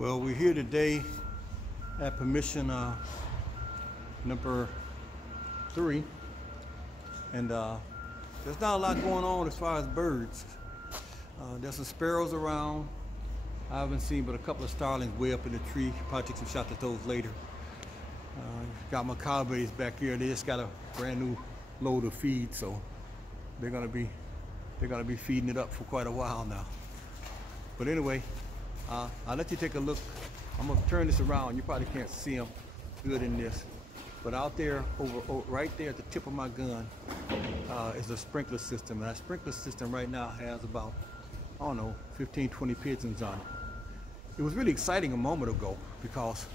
Well, we're here today at permission number 3, and there's not a lot going on as far as birds. There's some sparrows around. I haven't seen but a couple of starlings way up in the tree. Probably take some shots at those later. Got my cowbays back here. They just got a brand new load of feed, so they're gonna be feeding it up for quite a while now. But anyway, I'll let you take a look. I'm gonna turn this around. You probably can't see them good in this, but out there, right there at the tip of my gun, is a sprinkler system. And that sprinkler system right now has about, I don't know, 15, 20 pigeons on it. It was really exciting a moment ago because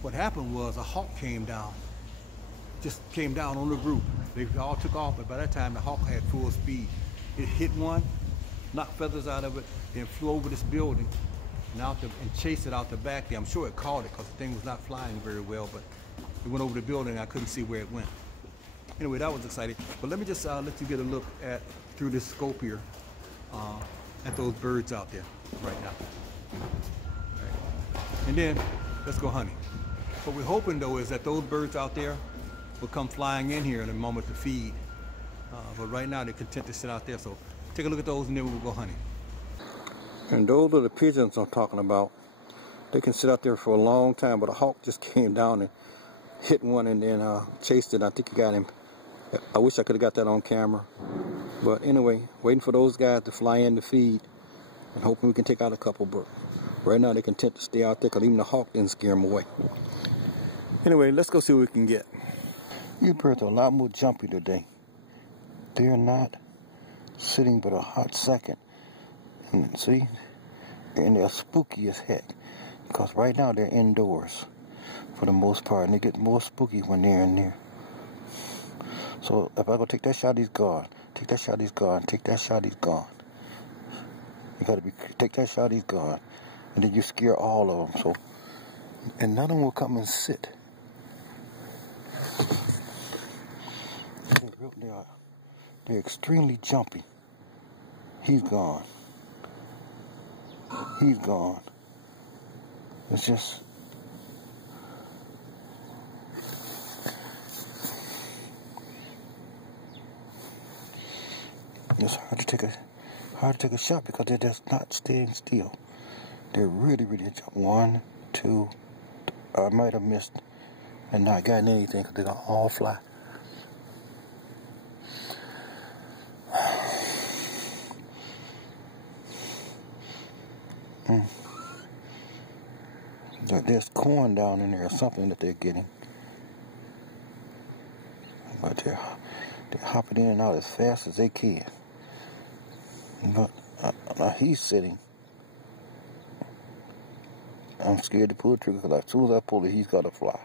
what happened was a hawk came down, just came down on the group. They all took off, but by that time the hawk had full speed. It hit one, knocked feathers out of it, then flew over this building and chased it out the back there. I'm sure it caught it because the thing was not flying very well, but it went over the building and I couldn't see where it went. Anyway, that was exciting. But let me just let you get a look at, through this scope here, at those birds out there right now. Right. And then let's go hunting. What we're hoping though is that those birds out there will come flying in here in a moment to feed. But right now they're content to sit out there. So take a look at those and then we'll go hunting. And those are the pigeons I'm talking about. They can sit out there for a long time, but a hawk just came down and hit one and then chased it. I think he got him. I wish I could have got that on camera. But anyway, waiting for those guys to fly in to feed and hoping we can take out a couple. But right now they're content to stay out there because even the hawk didn't scare them away. Anyway, let's go see what we can get. These birds are a lot more jumpy today. They're not sitting but a hot second. And see? And they're spooky as heck. Because right now they're indoors for the most part. And they get more spooky when they're in there. So if I go take that shot, he's gone. Take that shot, he's gone. Take that shot, he's gone. You gotta take that shot, he's gone. And then you scare all of them. So, and none of them will come and sit. They're extremely jumpy. He's gone. He's gone. It's just it's hard to take a shot because they're just not staying still. They're really jump. 1, 2. I might have missed and not gotten anything because they don't all fly. There's corn down in there or something that they're getting. But they're hopping in and out as fast as they can. But now he's sitting. I'm scared to pull the trigger because as soon as I pull it, he's got to fly.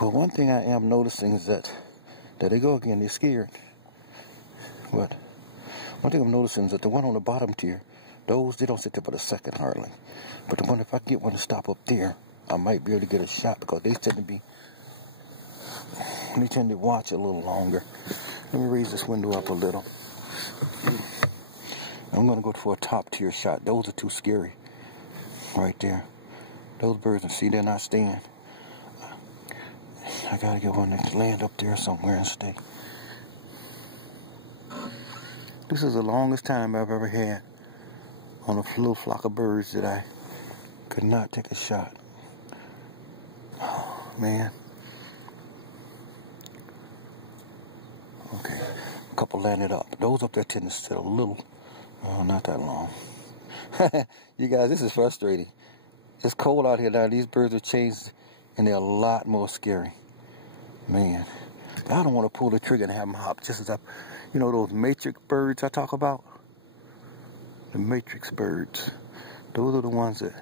Well, one thing I am noticing is that there they go again, they're scared. But one thing I'm noticing is that the one on the bottom tier, those, they don't sit there but a second hardly. But the one, if I get one to stop up there, I might be able to get a shot because they tend to watch a little longer. Let me raise this window up a little. I'm going to go for a top tier shot. Those are too scary. Right there. Those birds, and see, they're not staying. I got to get one that can land up there somewhere and stay. This is the longest time I've ever had on a little flock of birds that I could not take a shot. Oh, man. Okay, a couple landed up. Those up there tend to sit a little, not that long. You guys, this is frustrating. It's cold out here now. These birds have changed and they're a lot more scary. Man, I don't want to pull the trigger and have them hop just as you know those matrix birds I talk about? The matrix birds. Those are the ones that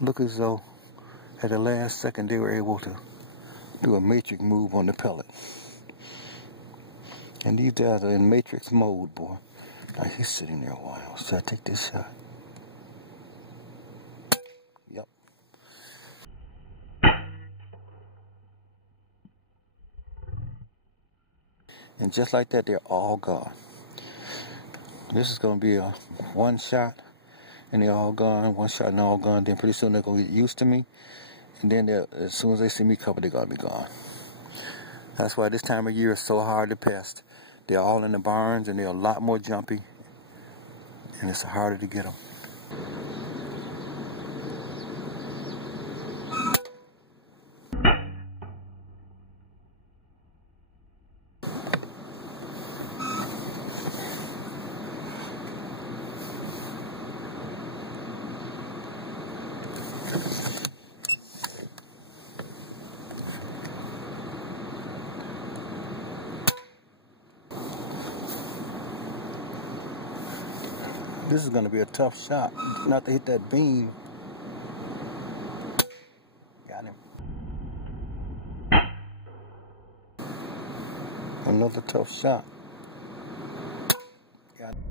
look as though at the last second they were able to do a matrix move on the pellet. And these guys are in matrix mode, boy. Now he's sitting there a while. Should I take this shot? Yep. And just like that, they're all gone. This is going to be a one shot and they're all gone, one shot and they're all gone. Then pretty soon they're going to get used to me, and then as soon as they see me covered, they're going to be gone. That's why this time of year is so hard to pest. They're all in the barns and they're a lot more jumpy, and it's harder to get them. This is going to be a tough shot, not to hit that beam. Got him. Another tough shot. Got him.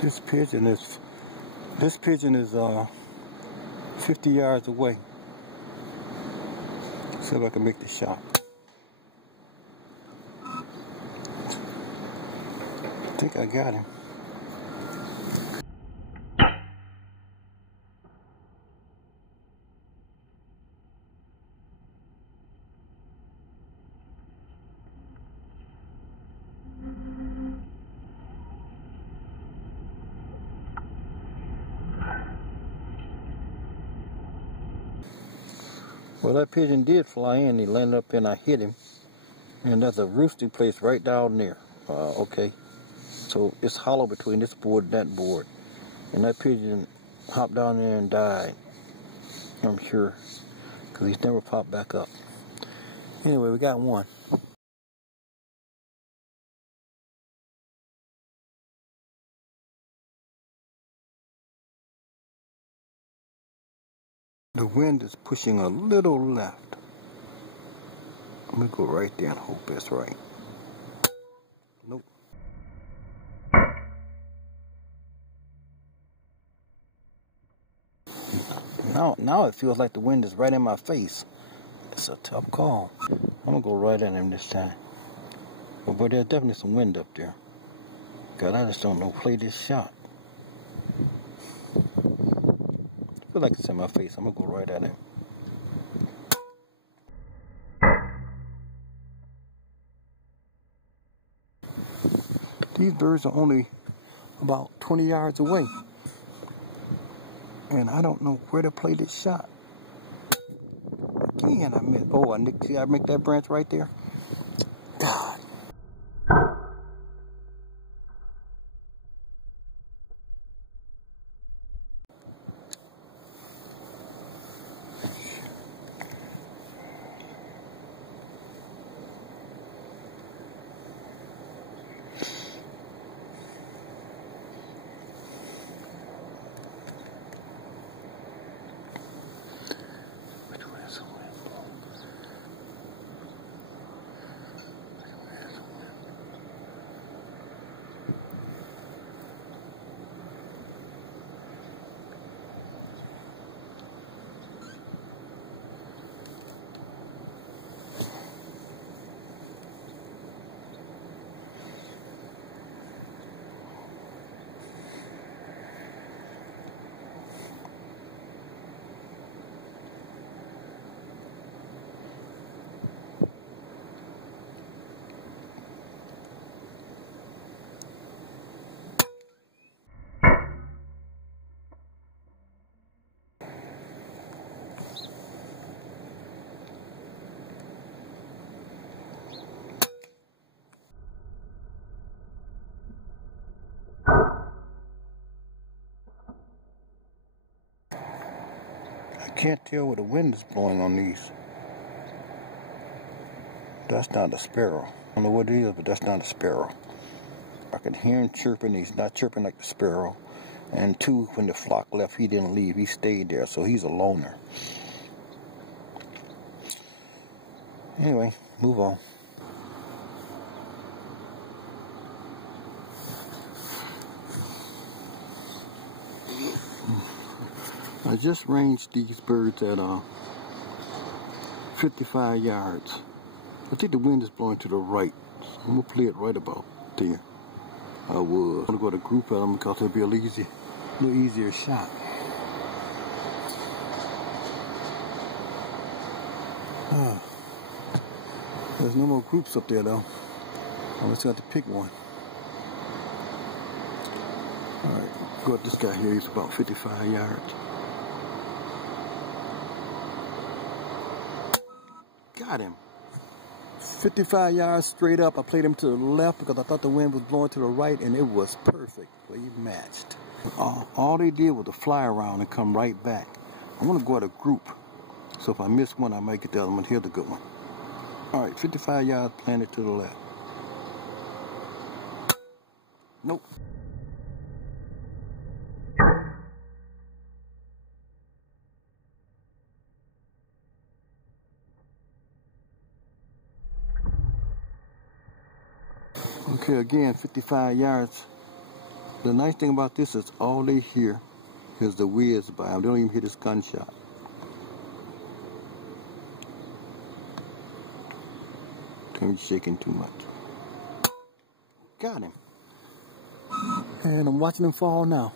This pigeon is 50 yards away. See if I can make the shot. I think I got him. Well, that pigeon did fly in. He landed up and I hit him. And there's a roosting place right down there. Okay. So it's hollow between this board and that board. And that pigeon hopped down there and died. I'm sure. Because he's never popped back up. Anyway, we got one. The wind is pushing a little left. I'm going to go right there and hope that's right. Nope. Now it feels like the wind is right in my face. It's a tough call. I'm going to go right at him this time. But there's definitely some wind up there. God, I just don't know. Play this shot. I feel like it's in my face. I'm going to go right at him. These birds are only about 20 yards away. And I don't know where to play this shot. Again, I missed. Oh, see, I make that branch right there? God. I can't tell where the wind is blowing on these. That's not a sparrow. I don't know what it is, but that's not a sparrow. I can hear him chirping. He's not chirping like the sparrow. And two, when the flock left, he didn't leave. He stayed there, so he's a loner. Anyway, move on. I just ranged these birds at 55 yards. I think the wind is blowing to the right, so I'm gonna play it right about there. I'm gonna go to group at them because it'll be a little easier shot. There's no more groups up there though. I just got to pick one. Alright, go at this guy here. He's about 55 yards. Got him. 55 yards straight up. I played him to the left because I thought the wind was blowing to the right, and it was perfect. He matched. All they did was to fly around and come right back. I want to go at a group. So if I miss one, I might get the other one. Here's the good one. Alright, 55 yards planted to the left. Nope. Okay, again, 55 yards. The nice thing about this is all they hear is the whiz by them. They don't even hear this gunshot. Don't be shaking too much. Got him. And I'm watching him fall now.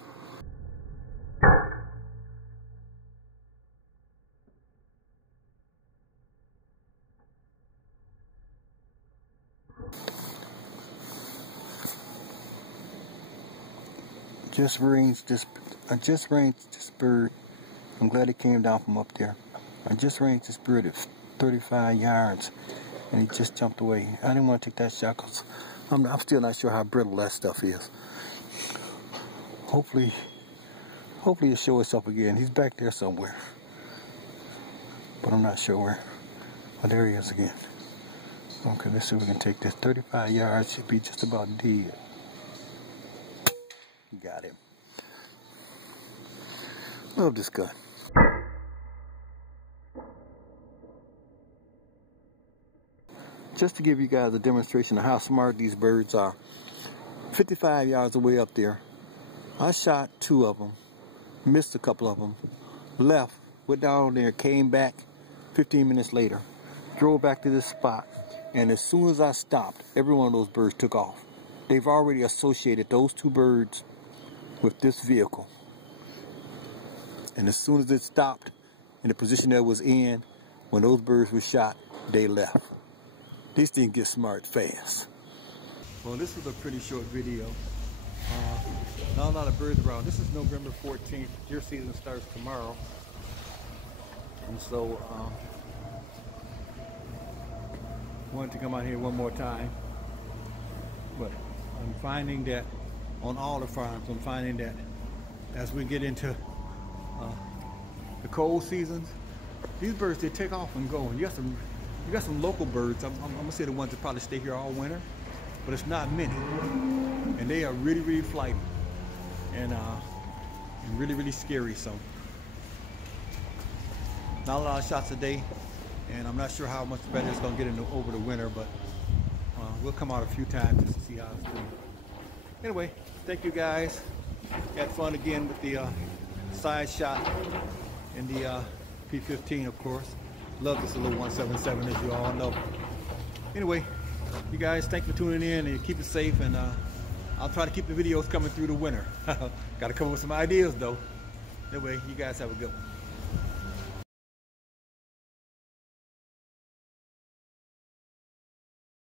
I just ranged this bird. I'm glad it came down from up there. I just ranged this bird at 35 yards, and he just jumped away. I didn't want to take that shot because I'm still not sure how brittle that stuff is. Hopefully it'll show itself again. He's back there somewhere, but I'm not sure where. Oh, there he is again. Okay, let's see if we can take this. 35 yards should be just about dead. Got him. Love this gun. Just to give you guys a demonstration of how smart these birds are. 55 yards away up there, I shot 2 of them, missed a couple of them, left, went down there, came back 15 minutes later, drove back to this spot, and as soon as I stopped, every one of those birds took off. They've already associated those 2 birds with this vehicle, and as soon as it stopped in the position that it was in when those birds were shot, they left. These things get smart fast. Well, this was a pretty short video. Not a lot of birds around. This is November 14th. Deer season starts tomorrow, and so wanted to come out here one more time. But I'm finding that on all the farms, I'm finding that as we get into the cold seasons, these birds, they take off and go. You got some local birds. I'm gonna say the ones that probably stay here all winter, but it's not many, and they are really, really flighty and really, really scary. So not a lot of shots a day, and I'm not sure how much better it's gonna get over the winter, but we'll come out a few times just to see how it's doing. Anyway, thank you guys. Had fun again with the side shot and the P15, of course. Love this little 177, as you all know. Anyway, you guys, thanks for tuning in, and keep it safe, and I'll try to keep the videos coming through the winter. Got to come up with some ideas though. Anyway, you guys have a good one.